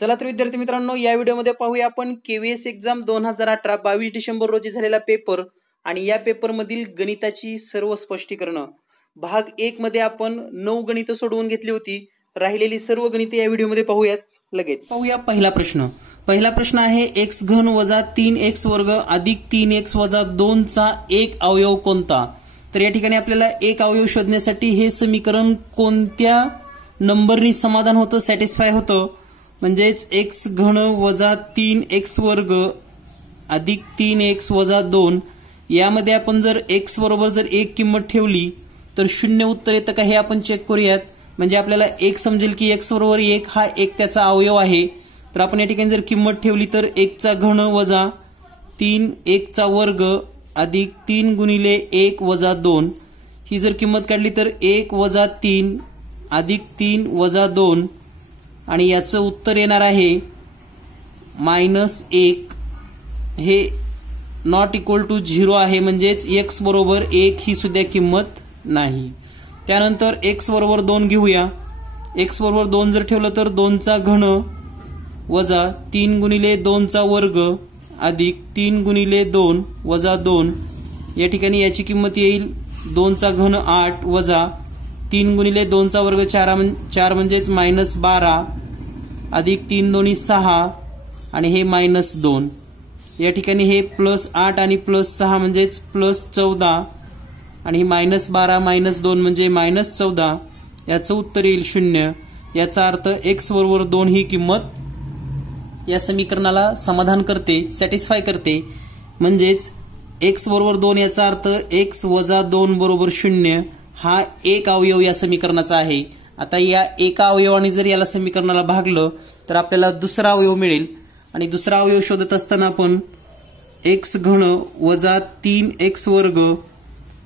चला तर विद्यार्थी मित्रांनो या व्हिडिओमध्ये पाहूया आपण केव्हीएस एक्झाम दोन हजार अठरा बावीस डिसेंबर रोजी झालेला पेपर आणि या पेपरमधील गणिताची सर्व स्पष्टीकरणं. भाग एक मध्ये आपण नऊ गणितं सोडवून घेतली होती. राहिलेली सर्व गणिते या व्हिडिओमध्ये पाहूयात लगेच. पाहूया पहिला प्रश्न. पहिला प्रश्न आहे एक्स घन वजा तीन एक्स वर्ग अधिक तीन एक्स वजा दोनचा एक अवयव कोणता? तर या ठिकाणी आपल्याला एक अवयव शोधण्यासाठी हे समीकरण कोणत्या नंबरनी समाधान होतं सॅटिस्फाय होतं? म्हणजेच एक्स घन वजा तीन एक्स वर्ग अधिक तीन एक्स वजा दोन यामध्ये आपण जर एक्स बरोबर जर एक किंमत ठेवली तर शून्य उत्तर येतं का हे आपण चेक करूयात. म्हणजे आपल्याला एक समजेल की एक्स बरोबर एक हा एक त्याचा अवयव आहे. तर आपण या ठिकाणी जर किंमत ठेवली तर एकचा घन वजा तीन एकचा वर्ग अधिक तीन गुणिले एक वजा दोन. ही जर किंमत काढली तर एक वजा तीन अधिक तीन वजा दोन. आणि याचं उत्तर येणार आहे मायनस एक. हे नॉट इक्वल टू झिरो आहे म्हणजेच एक्स बरोबर एक ही सुद्धा किंमत नाही. त्यानंतर एक्स बरोबर दोन घेऊया. एक्स बरोबर दोन जर ठेवलं तर दोनचा घन वजा तीन गुणिले दोनचा वर्ग अधिक तीन गुणिले दोन वजा दोन. या ठिकाणी याची किंमत येईल दोनचा घन आठ वजा तीन गुणिले दोनचा वर्ग चार चार म्हणजेच मायनस बारा अधिक तीन दोन्ही सहा आणि हे मायनस दोन. या ठिकाणी हे प्लस आठ आणि प्लस सहा म्हणजेच प्लस चौदा आणि मायनस बारा मायनस दोन म्हणजे मायनस चौदा. याचं उत्तर येईल शून्य. याचा अर्थ एक्स बरोबर दोन ही किंमत या समीकरणाला समाधान करते सॅटिस्फाय करते. म्हणजेच एक्स बरोबर दोन याचा अर्थ एक्स वजा दोन बरोबर शून्य. हा एक अवयव या समीकरणाचा आहे. आता या एका अवयवाने जर याला समीकरणाला भागलं तर आपल्याला दुसरा अवयव मिळेल. आणि दुसरा अवयव शोधत असताना आपण एक्स घन वजा तीन एक्स वर्ग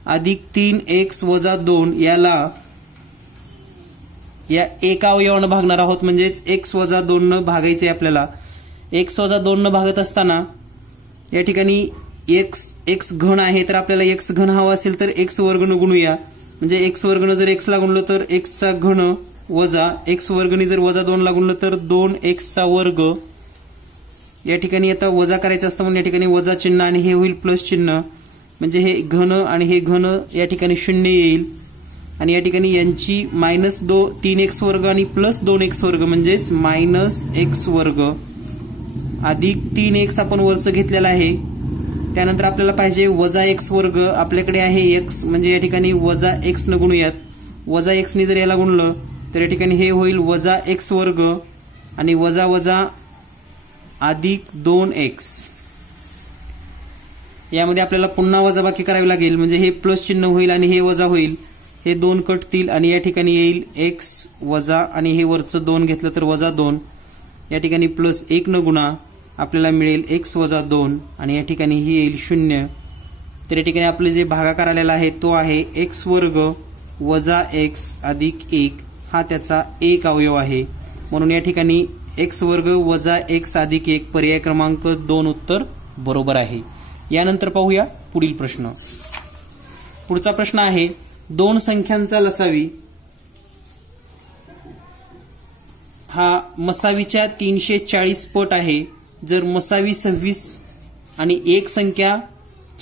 अधिक तीन एक्स वजा दोन याला या एका अवयवानं भागणार आहोत. म्हणजेच एक्स वजा दोननं भागायचे आपल्याला. एक्स वजा दोननं भागत असताना या ठिकाणी एक्स एक्स घन आहे तर आपल्याला एक्स घन हवा असेल तर एक्स वर्गनं गुणूया. म्हणजे एक्स वर्गनं जर एक्स गुणलं तर एक्सचा घन वजा एक्स वर्गने जर वजा दोन गुणलं तर दोन एक्सचा वर्ग. या ठिकाणी आता वजा करायचं असतं म्हणून या ठिकाणी वजा चिन्ह आणि हे होईल प्लस चिन्ह. म्हणजे हे घन आणि हे घन या ठिकाणी शून्य येईल. आणि या ठिकाणी यांची मायनस दो तीन एक्स वर्ग आणि प्लस दोन एक्स वर्ग म्हणजेच मायनस एक्स वर्ग. अधिक तीन एक्स आपण वरचं घेतलेलं आहे. त्यानंतर आपल्याला पाहिजे वजा एक्स वर्ग. आपल्याकडे आहे एक्स म्हणजे या ठिकाणी वजा एक्स न गुणूयात. वजा एक्सने जर याला गुणलं तर या ठिकाणी हे होईल वजा एक्स वर्ग आणि वजा वजा अधिक दोन एक्स. यामध्ये आपल्याला पुन्हा वजाबाकी करावी लागेल म्हणजे हे प्लस चिन्ह होईल आणि हे वजा होईल. हे दोन कटतील आणि या ठिकाणी येईल एक्स वजा आणि हे वरचं दोन घेतलं तर वजा दोन. या ठिकाणी प्लस एक न गुणा आपल्याला मिळेल एक्स वजा दोन आणि या ठिकाणी ही येईल शून्य. तर या ठिकाणी आपले जे भागाकार आलेला आहे तो आहे एक्स वर्ग वजा एक्स अधिक एक. हा त्याचा एक अवयव आहे. म्हणून या ठिकाणी एक्स वर्ग वजा एक्स अधिक एक पर्याय क्रमांक दोन उत्तर बरोबर आहे. यानंतर पाहूया पुढील प्रश्न. पुढचा प्रश्न आहे दोन संख्यांचा लसावी. हा मसावीच्या तीनशे चाळीस पट आहे. जर मसावी सव्वीस आणि एक संख्या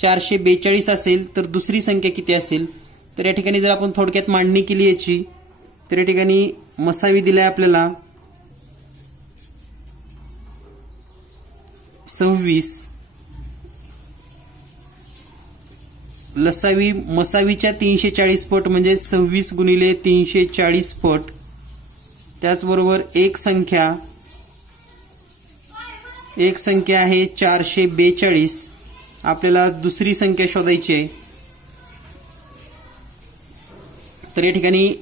चारशे बेचाळीस असेल तर दुसरी संख्या किती असेल? तर या ठिकाणी जर आपण थोडक्यात मांडणी केली याची तर या ठिकाणी मसावी दिलाय आपल्याला सव्वीस. लसावी मसावीच्या तीनशे चाळीस पट म्हणजे सव्वीस गुणिले तीनशे चाळीस पट त्याचबरोबर एक संख्या एक संख्या आहे चारशे बेचाळीस. आपल्याला दुसरी संख्या शोधायची आहे. तर या ठिकाणी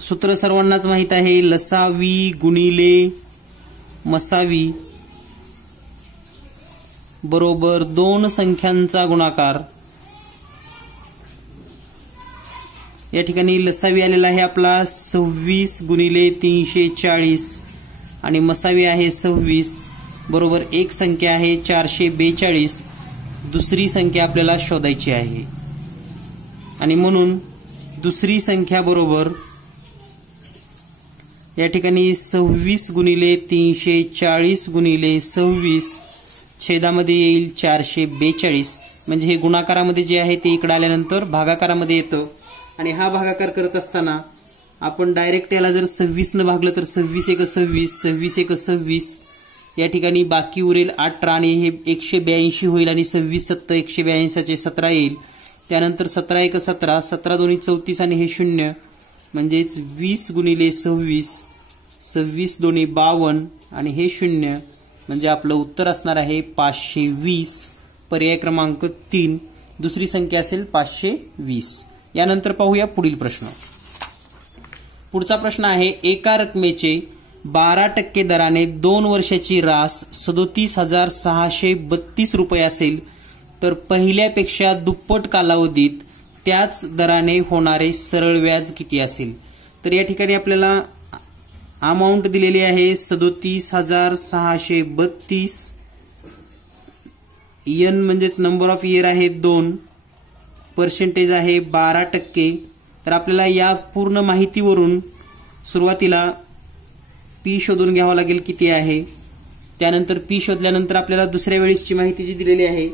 सूत्र सर्वांनाच माहीत आहे. लसावी गुणिले मसावी बरोबर दोन संख्यांचा गुणाकार. या ठिकाणी लसावी आलेला आहे आपला सव्वीस गुणिले तीनशे चाळीस. आणि मसावी आहे सव्वीस. बरोबर एक संख्या आहे चारशे बेचाळीस दुसरी संख्या आपल्याला शोधायची आहे. आणि म्हणून दुसरी संख्या बरोबर या ठिकाणी सव्वीस गुणिले तीनशे चाळीस गुणिले सव्वीस छेदामध्ये येईल चारशे बेचाळीस. म्हणजे हे गुणाकारामध्ये जे आहे ते इकडे आल्यानंतर भागाकारामध्ये येतं. आणि हा भागाकार करत असताना आपण डायरेक्ट याला जर सव्वीसनं भागलं तर सव्वीस एक सव्वीस सव्वीस एक सव्वीस या ठिकाणी बाकी उरेल अठरा आणि हे एकशे ब्याऐंशी होईल आणि सव्वीस सत्तर एकशे ब्याऐंशीचे सतरा येईल. त्यानंतर सतरा एक सतरा सतरा दोन्ही चौतीस आणि हे शून्य म्हणजेच वीस गुणिले सव्वीस सव्वीस दोन्ही बावन्न आणि हे शून्य म्हणजे आपलं उत्तर असणार आहे पाचशे वीस पर्याय क्रमांक तीन. दुसरी संख्या असेल पाचशे वीस. यानंतर पाहूया पुढील प्रश्न. पुढचा प्रश्न आहे एका रकमेचे बारा टक्के दराने दोन वर्षाची रास सदोतीस हजार सहाशे बत्तीस रुपये असेल. तर पहिल्यापेक्षा दुप्पट कालावधीत त्याच दराने होणारे सरळ व्याज किती असेल? तर या ठिकाणी आपल्याला अमाऊंट दिलेली आहे सदोतीस हजार सहाशे बत्तीस. यन म्हणजेच नंबर ऑफ इयर आहे दोन. पर्सेंटेज आहे बारा टक्के. तर आपल्याला या पूर्ण माहितीवरून सुरुवातीला पी शोधून घ्यावं लागेल किती आहे. त्यानंतर पी शोधल्यानंतर आपल्याला दुसऱ्या वेळेसची माहिती जी दिलेली आहे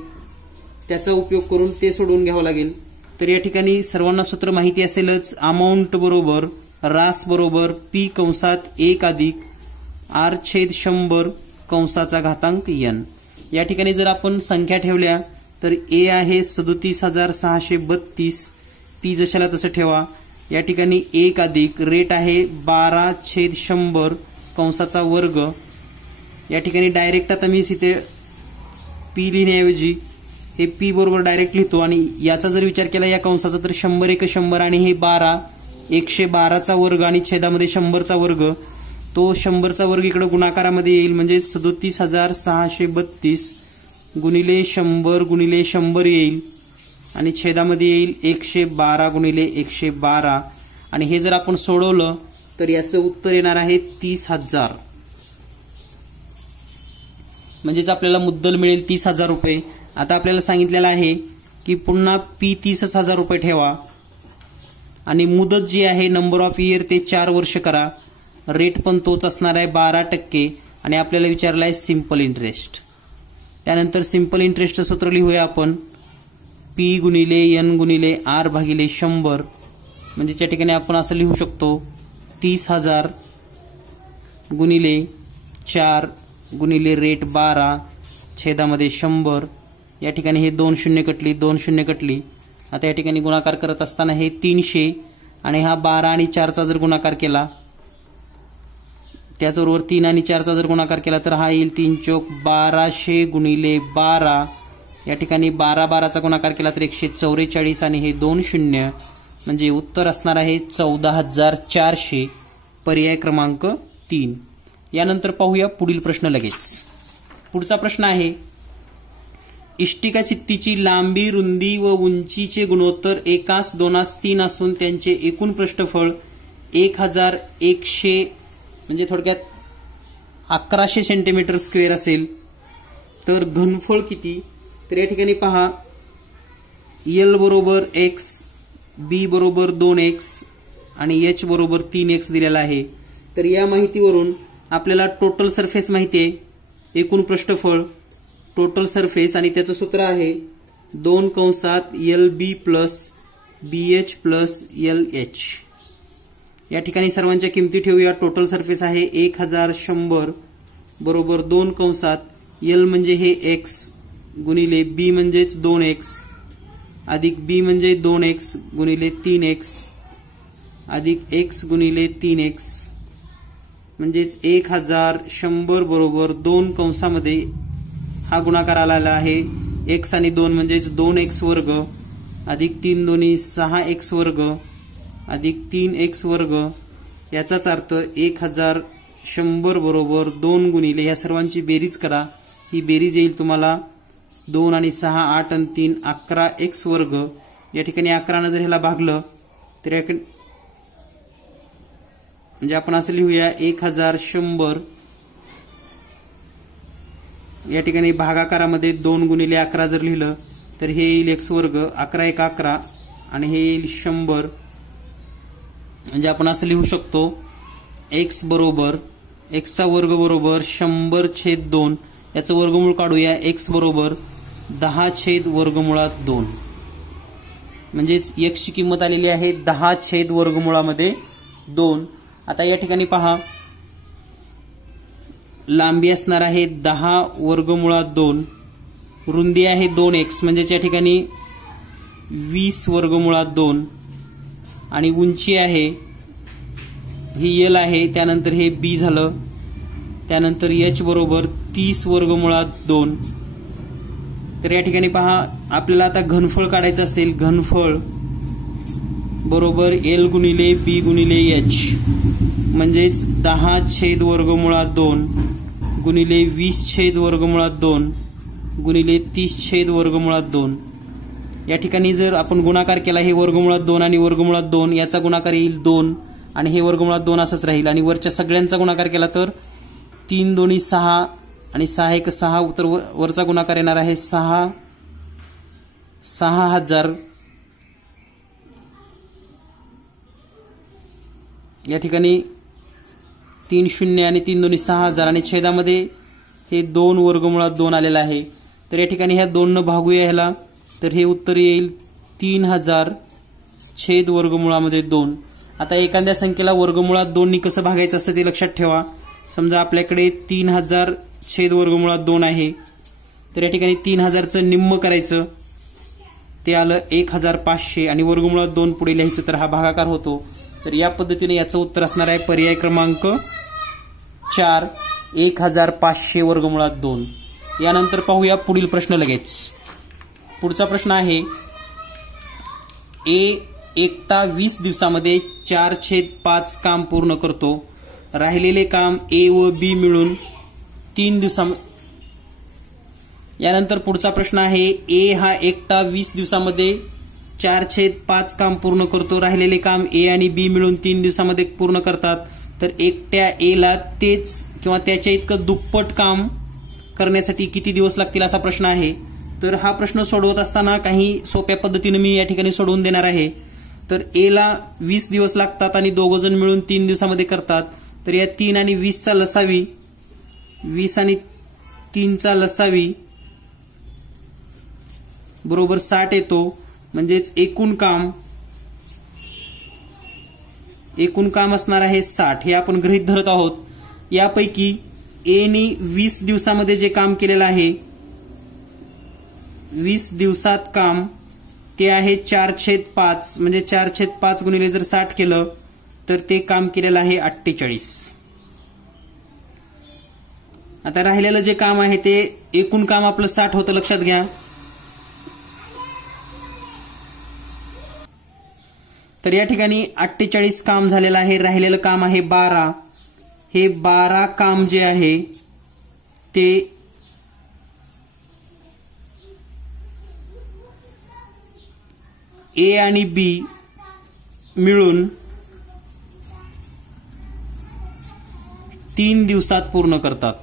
त्याचा उपयोग करून ते सोडवून घ्यावं लागेल. तर या ठिकाणी सर्वांना सूत्र माहिती असेलच अमाऊंट बरोबर रास बरोबर पी कंसात एक अधिक आर छेद शंभर कंसाचा घातांक यन या ठिकाणी जर आपण संख्या ठेवल्या तर ए आहे सदोतीस हजार सहाशे बत्तीस. पी जशाला तसं ठेवा. या ठिकाणी एक अधिक रेट आहे बारा छेद शंभर कंसाचा वर्ग. या ठिकाणी डायरेक्ट आता मी इथे पी लिहिण्याऐवजी हे पी बरोबर डायरेक्ट लिहितो आणि याचा जर विचार केला या कंसाचा तर शंभर एक शंभर आणि हे बारा एकशे बाराचा वर्ग आणि छेदामध्ये शंभरचा वर्ग तो शंभरचा वर्ग इकडे गुणाकारामध्ये येईल म्हणजे सदोतीस हजार सहाशे बत्तीस गुणिले शंभर गुणिले शंभर येईल आणि छेदामध्ये येईल एकशे बारा गुणिले एकशे बारा. आणि हे जर आपण सोडवलं तर याचं उत्तर येणार आहे तीस हजार. म्हणजेच आपल्याला मुद्दल मिळेल तीस हजार रुपये. आता आपल्याला सांगितलेलं आहे की पुन्हा पी तीसच हजार रुपये ठेवा. आणि मुदत जी आहे नंबर ऑफ इयर ते चार वर्ष करा. रेट पण तोच असणार आहे बारा टक्के. आणि आपल्याला विचारलं आहे सिंपल इंटरेस्ट त्यानंतर सिंपल इंटरेस्टचं सूत्र लिहूया आपण. पी गुणिले एन गुणिले आर भागिले शंभर. म्हणजे त्या ठिकाणी आपण असं लिहू शकतो तीस हजार गुणिले चार गुणिले रेट बारा छेदामध्ये शंभर. या ठिकाणी हे दोन शून्य कटली दोन शून्य कटली. आता या ठिकाणी गुणाकार करत असताना हे तीनशे आणि हा बारा आणि चारचा जर गुणाकार केला त्याचबरोबर तीन आणि चारचा जर गुणाकार केला तर हा येईल तीन चौक बाराशे गुणिले बारा. या ठिकाणी बारा बाराचा गुणाकार केला तर एकशे चौवेचाळीस आणि हे दोन शून्य. म्हणजे उत्तर असणार आहे चौदा हजार चारशे पर्याय क्रमांक तीन. यानंतर पाहूया पुढील प्रश्न लगेच. पुढचा प्रश्न आहे इष्टिका चित्तीची लांबी रुंदी व उंचीचे गुणोत्तर एकास दोनास तीन असून त्यांचे एकूण पृष्ठफळ एक हजार एकशे म्हणजे थोडक्यात अकराशे सेंटीमीटर स्क्वेअर असेल. तर घनफळ किती? तर या ठिकाणी पहा एल बरोबर एक्स बी बरोबर दोन एक्स आणि एच बरोबर तीन एक्स दिलेला आहे. तर या माहितीवरून आपल्याला टोटल सरफेस माहिती आहे. एकूण पृष्ठफळ टोटल सरफेस आणि त्याचं सूत्र आहे दोन कंसात L B plus B H plus L H या ठिकाणी सर्वांच्या किमती ठेवूया. टोटल सरफेस आहे एक हजार शंभर बरोबर दोन कंसात एल म्हणजे हे एक्स गुणिले बी म्हणजेच दोन एक्स अधिक बी म्हणजे दोन एक्स गुणिले तीन एक्स अधिक एक्स गुणिले तीन एक्स म्हणजेच एक हजार शंभर बरोबर दोन कंसामध्ये हा गुणाकार आलेला आहे. एक्स आणि दोन म्हणजेच दोन एक्स वर्ग. अधिक तीन दोन्ही सहा एक्स वर्ग. अधिक तीन एक्स वर्ग. याचाच अर्थ एक हजार शंभर बरोबर दोन गुणिले या सर्वांची बेरीज करा. ही बेरीज येईल तुम्हाला. दोन आणि सहा आठ आणि तीन अकरा एक्स वर्ग या ठिकाणी अकरानं जर ह्याला भागलं तर या म्हणजे आपण असं लिहूया एक हजार शंभर. या ठिकाणी भागाकारामध्ये दोन गुणिले अकरा जर लिहिलं तर हे येईल एक्स वर्ग अकरा एक अकरा आणि हे येईल शंभर. म्हणजे आपण असं लिहू शकतो एक्स बरोबर एक्सचा वर्ग बरोबर शंभर छेद दोन. याचं वर्गमूळ काढूया. एक्स बरोबर दहा छेद वर्गमुळात दोन. म्हणजेच एक्सची किंमत आलेली आहे दहा छेद वर्गमुळामध्ये दोन. आता या ठिकाणी पहा. लांबी असणार आहे दहा वर्गमुळात दोन. रुंदी आहे दोन एक्स म्हणजेच या ठिकाणी वीस वर्गमुळात दोन. आणि उंची आहे ही यल आहे त्यानंतर हे बी झालं. त्यानंतर एच बरोबर तीस वर्गमुळात दोन. तर या ठिकाणी पहा आपल्याला आता घनफळ काढायचं असेल घनफळ बरोबर एल गुणिले बी गुणिले एच म्हणजेच दहा छेद वर्गमुळात दोन गुणिले वीस छेद वर्गमुळात दोन गुणिले तीस छेद वर्गमुळात दोन. या ठिकाणी जर आपण गुणाकार केला हे वर्गमुळात दोन आणि वर्गमुळात दोन याचा गुणाकार येईल दोन आणि हे वर्गमुळात दोन असंच राहील. आणि वरच्या सगळ्यांचा गुणाकार केला तर तीन दोन्ही सहा आणि सहा एक सहा उत्तर वरचा गुणाकार येणार आहे सहा. सहा हजार. या ठिकाणी तीन शून्य आणि तीन दोन्ही सहा हजार आणि छेदामध्ये हे दोन वर्गमुळात दोन आलेलं आहे. तर या ठिकाणी ह्या दोन भागूया ह्याला. तर हे उत्तर येईल तीन हजार छेद वर्गमुळामध्ये दोन. आता एखाद्या संख्येला वर्गमुळात दोननी कसं भागायचं असतं ते लक्षात ठेवा. समजा आपल्याकडे तीन हजार छेद वर्गमुळात दोन आहे तर या ठिकाणी तीन हजारचं निम्म करायचं ते आलं एक हजार पाचशे आणि वर्गमुळात दोन पुढे लिहायचं तर हा भागाकार होतो. तर या पद्धतीने याचं उत्तर असणार आहे पर्याय क्रमांक चार एक हजार पाचशे वर्गमुळात दोन. यानंतर पाहूया पुढील प्रश्न लगेच. पुढचा प्रश्न आहे ए एकटा वीस दिवसामध्ये चार छेद पाच काम पूर्ण करतो. राहिलेले काम ए व बी मिळून तीन दिवसा यानंतर पुढचा प्रश्न आहे ए हा एकटा वीस दिवसामध्ये चार छेद पाच काम पूर्ण करतो. राहिलेले काम ए आणि बी मिळून तीन दिवसामध्ये पूर्ण करतात. तर एकट्या एला तेच किंवा त्याच्या इतकं दुप्पट काम करण्यासाठी किती दिवस लागतील असा प्रश्न आहे. तर हा प्रश्न सोडवत असताना काही सोप्या पद्धतीने मी या ठिकाणी सोडवून देणार आहे. तर एला वीस दिवस लागतात आणि दोघं जण मिळून तीन दिवसामध्ये करतात. तर या तीन आणि वीसचा लसावी. वीस आणि तीनचा लसावी. बरोबर साठ येतो. म्हणजेच एकूण काम एकूण काम असणार आहे साठ. हे आपण गृहित धरत आहोत. यापैकी एनी वीस दिवसामध्ये जे काम केलेलं आहे वीस दिवसात काम ते आहे चार छेद पाच. म्हणजे चार छेद पाच गुणिले जर साठ केलं तर ते काम केलेलं आहे अठ्ठेचाळीस. आता राहिलेलं जे काम आहे ते एकूण काम आपलं साठ होतं लक्षात घ्या. तर या ठिकाणी अठ्ठेचाळीस काम झालेलं आहे राहिलेलं काम आहे बारा. हे बारा काम जे आहे ते ए आणि बी मिळून तीन दिवसात पूर्ण करतात.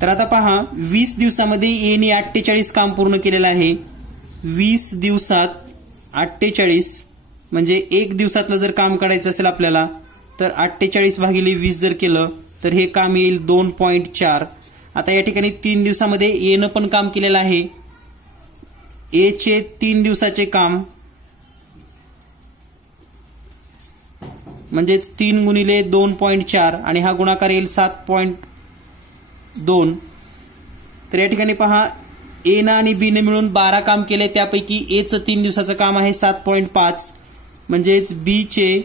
तर आता पहा वीस दिवसामध्ये एने अठ्ठेचाळीस काम पूर्ण केलेलं आहे. वीस दिवसात अठ्ठेचाळीस म्हणजे एक दिवसातलं जर काम काढायचं असेल आपल्याला तर अठ्ठेचाळीस भागिले वीस जर केलं तर हे काम येईल दोन पॉईंट चार. आता या ठिकाणी तीन दिवसामध्ये एनं पण काम केलेलं आहे. एचे तीन दिवसाचे काम म्हणजेच तीन गुणिले दोन पॉईंट चार आणि हा गुणाकार येईल सात पॉईंट दोन. तर या ठिकाणी पहा ए ना आणि बी ने मिळून बारा काम केले त्यापैकी एचं तीन दिवसाचं काम आहे सात पॉईंट पाच. म्हणजेच बीचे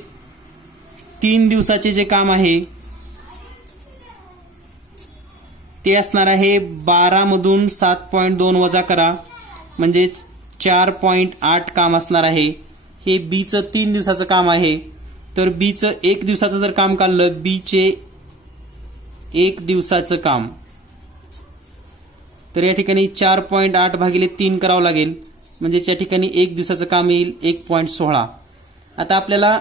तीन दिवसाचे जे काम आहे ते असणार आहे बारामधून सात पॉईंट दोन वजा करा. म्हणजेच चार पॉईंट आठ काम असणार आहे. हे बीचं तीन दिवसाचं काम आहे. तर बीचं एक दिवसाचं जर काम काढलं बीचे एक दिवसाचं काम. तर या ठिकाणी चार पॉईंट आठ भागिले तीन करावं लागेल. म्हणजे या ठिकाणी एक दिवसाचं काम येईल एक पॉईंट सोळा. आता आपल्याला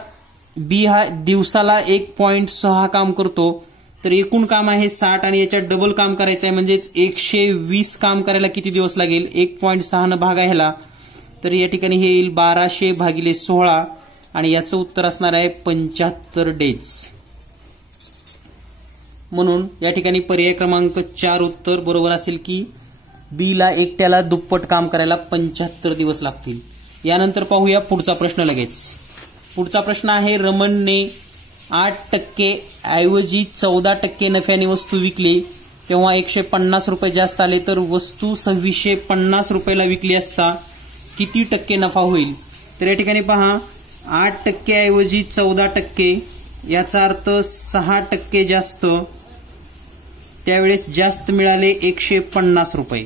बी हा दिवसाला एक पॉईंट सहा काम करतो. तर एकूण काम आहे साठ आणि याच्यात डबल काम करायचं आहे म्हणजेच एकशे वीस काम करायला किती दिवस लागेल? एक पॉईंट सहा न भाग ह्याला तर या ठिकाणी हे येईल बाराशे भागिले सोळा. आणि याचं उत्तर असणार आहे पंच्याहत्तर डेज म्हणून या ठिकाणी पर्याय क्रमांक चार उत्तर बरोबर असेल की बी ला एकट्याला दुप्पट काम करायला पंच्याहत्तर दिवस लागतील. यानंतर पाहूया पुढचा प्रश्न लगेच. पुढचा प्रश्न आहे रमणने आठ टक्के ऐवजी चौदा टक्के नफ्याने वस्तू विकली. तेव्हा एकशे पन्नास रुपये जास्त आले तर वस्तू सव्वीसशे पन्नास रुपयाला विकली असता किती टक्के नफा होईल? तर या ठिकाणी पहा आठ टक्केऐवजी चौदा टक्के याचा अर्थ सहा टक्के जास्त त्यावेळेस जास्त मिळाले एकशे पन्नास रुपये.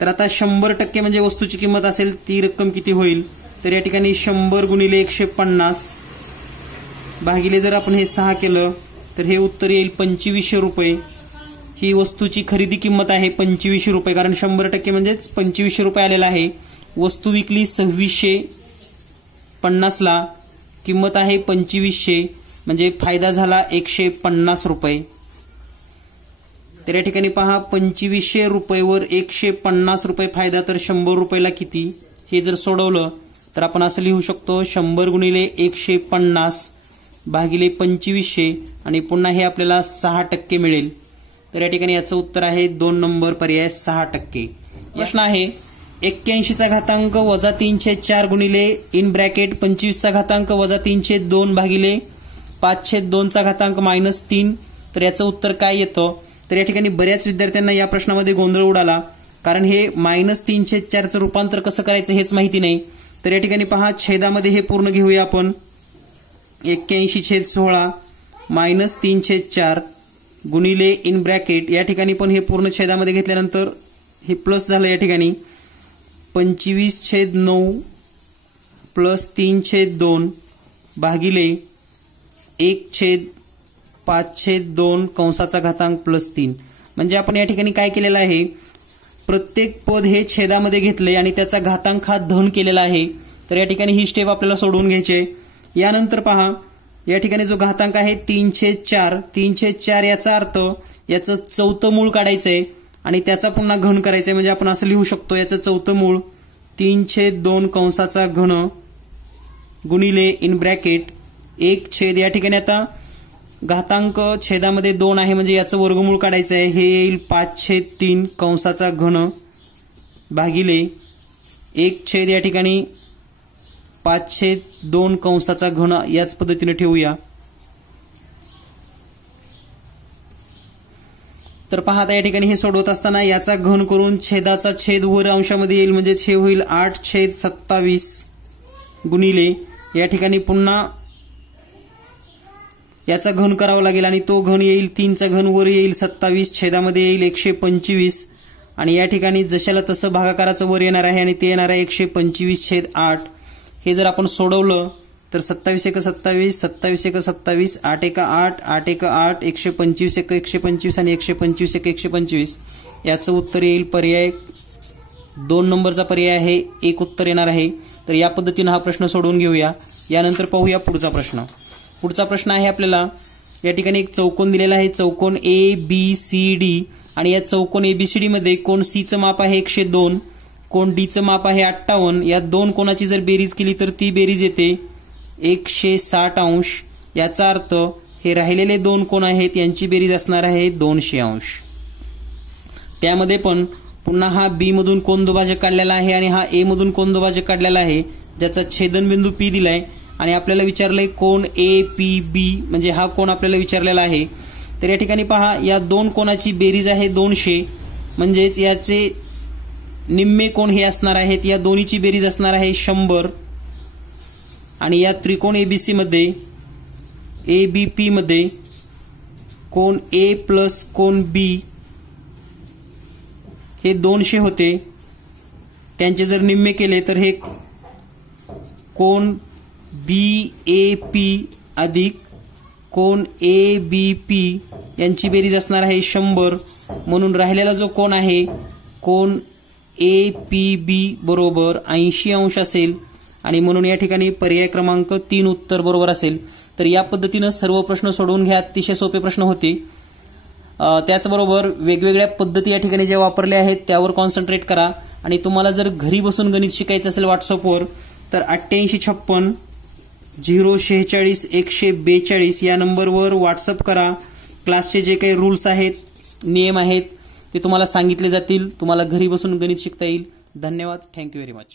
तर आता शंभर टक्के म्हणजे वस्तूची किंमत असेल ती रक्कम किती होईल? तर या ठिकाणी शंभर गुणिले एकशे पन्नास भागिले जर आपण हे सहा केलं तर हे उत्तर येईल पंचवीसशे रुपये. ही वस्तूची खरेदी किंमत आहे पंचवीसशे रुपये कारण शंभर टक्के म्हणजेच पंचवीसशे रुपये आलेला आहे. वस्तू विकली सव्वीसशे पन्नासला किंमत आहे पंचवीसशे म्हणजे फायदा झाला एकशे पन्नास रुपये. तर या ठिकाणी पहा पंचवीसशे रुपयेवर एकशे पन्नास रुपये फायदा तर शंभर रुपयाला किती? हे जर सोडवलं तर आपण असं लिहू शकतो शंभर गुणिले एकशे पन्नास भागिले पंचवीसशे आणि पुन्हा हे आपल्याला सहा टक्के मिळेल. तर या ठिकाणी याचं उत्तर आहे दोन नंबर पर्याय सहा टक्के. प्रश्न आहे एक्क्याऐंशीचा घातांक वजा तीनशे चार गुणिले इन ब्रॅकेट पंचवीसचा घातांक वजा तीनशे दोन भागिले पाचशे दोनचा घातांक मायनस तीन. तर याचं उत्तर काय येतं? तर या ठिकाणी बऱ्याच विद्यार्थ्यांना या प्रश्नामध्ये गोंधळ उडाला. कारण हे मायनस तीनशे चारचं रूपांतर कसं करायचं हेच माहिती नाही. तर या ठिकाणी पहा छेदामध्ये हे पूर्ण घेऊया आपण. एक्क्याऐंशी छेद सोळा मायनस तीन छेद चार गुणिले इन ब्रॅकेट. या ठिकाणी पण हे पूर्ण छेदामध्ये घेतल्यानंतर हे प्लस झालं या ठिकाणी. पंचवीस छेद नऊ प्लस तीन छेद दोन भागिले एक छेद पाच छेद दोन कंसाचा घातांक प्लस तीन. म्हणजे आपण या ठिकाणी काय केलेलं आहे? प्रत्येक पद हे छेदामध्ये घेतले आणि त्याचा घातांक हा धन केलेला आहे. तर या ठिकाणी ही स्टेप आपल्याला सोडवून घ्यायचे यानंतर पहा या ठिकाणी जो घातांक आहे तीनशे चार. तीनशे चार याचा अर्थ याचं चौथं मूळ काढायचं आहे आणि त्याचा पुन्हा घन करायचा म्हणजे आपण असं लिहू शकतो याचं चौथं मूळ तीन छेद दोन कंसाचा घन गुणिले इन ब्रॅकेट एक छेद या ठिकाणी आता घातांक छेदामध्ये दोन आहे म्हणजे याचं वर्गमूळ काढायचं आहे हे येईल पाच छेद तीन कंसाचा घन भागिले एक छेद या ठिकाणी पाचशे दोन कंसाचा घन याच पद्धतीने ठेवूया. तर पहा आता या ठिकाणी हे सोडवत असताना याचा घन करून छेदाचा छेद वर अंशामध्ये येईल म्हणजे छे होईल आठ छेद सत्तावीस गुणिले. या ठिकाणी पुन्हा याचा घन करावा लागेल आणि तो घन येईल तीनचा घन वर येईल सत्तावीस छेदामध्ये येईल एकशे पंचवीस. आणि या ठिकाणी जशाला तसं भागाकाराचं वर येणार आहे आणि ते येणार आहे एकशे पंचवीस छेद आठ. हे जर आपण सोडवलं तर सत्तावीस एक सत्तावीस सत्तावीस एक सत्तावीस आठ एक आठ आठ एक आठ एकशे पंचवीस एक एकशे पंचवीस आणि एकशे पंचवीस एक एकशे पंचवीस. याचं उत्तर येईल पर्याय. दोन नंबरचा पर्याय आहे. एक उत्तर येणार आहे. तर या पद्धतीनं हा प्रश्न सोडवून घेऊया. यानंतर पाहूया पुढचा प्रश्न. पुढचा प्रश्न आहे आपल्याला. या ठिकाणी एक चौकोन दिलेला आहे. चौकोन ए बी सी डी आणि या चौकोन ए बी सी मध्ये कोण सीचं माप आहे एकशे दोन कोण डीचं माप आहे अठ्ठावन्न. या दोन कोणाची जर बेरीज केली तर ती बेरीज येते. एकशे साठ अंश. याचा अर्थ हे राहिलेले दोन कोण आहेत यांची बेरीज असणार आहे दोनशे अंश. त्यामध्ये पण पुन्हा हा बी मधून कोण दुभाजक काढलेला आहे आणि हा ए मधून कोण दुभाजक काढलेला आहे ज्याचा छेदनबिंदू पी दिलाय. आणि आपल्याला विचारलंय कोण ए पी बी म्हणजे हा कोण आपल्याला विचारलेला आहे. तर या ठिकाणी पहा या दोन कोणाची बेरीज आहे दोनशे म्हणजेच याचे निम्मे कोण हे असणार आहेत या दोन्हीची बेरीज असणार आहे शंभर. आणि या त्रिकोण एबीसी मध्ये ए बी पी मध्ये कोण ए प्लस कोण बी हे दोनशे होते. त्यांचे जर निम्मे केले तर हे कोण बी ए पी अधिक कोण ए बी पी यांची बेरीज असणार आहे शंभर. म्हणून राहिलेला जो कोण आहे कोण ए पी बी बरोबर ऐंशी अंश असेल. आणि म्हणून या ठिकाणी पर्याय क्रमांक तीन उत्तर बरोबर असेल. तर या पद्धतीनं सर्व प्रश्न सोडवून घ्या. अतिशय सोपे प्रश्न होते. त्याचबरोबर वेगवेगळ्या पद्धती या ठिकाणी ज्या वापरल्या आहेत त्यावर कॉन्सन्ट्रेट करा. आणि तुम्हाला जर घरी बसून गणित शिकायचं असेल व्हॉट्सअपवर तर अठ्ठ्याऐंशी छप्पन झिरो शेहेचाळीस एकशे बेचाळीस या नंबरवर व्हॉट्सअप करा. क्लासचे जे काही रूल्स आहेत नियम आहेत ते तुम्हाला सांगितले जातील. तुम्हाला घरी बसून गणित शिकता येईल. धन्यवाद. Thank you very much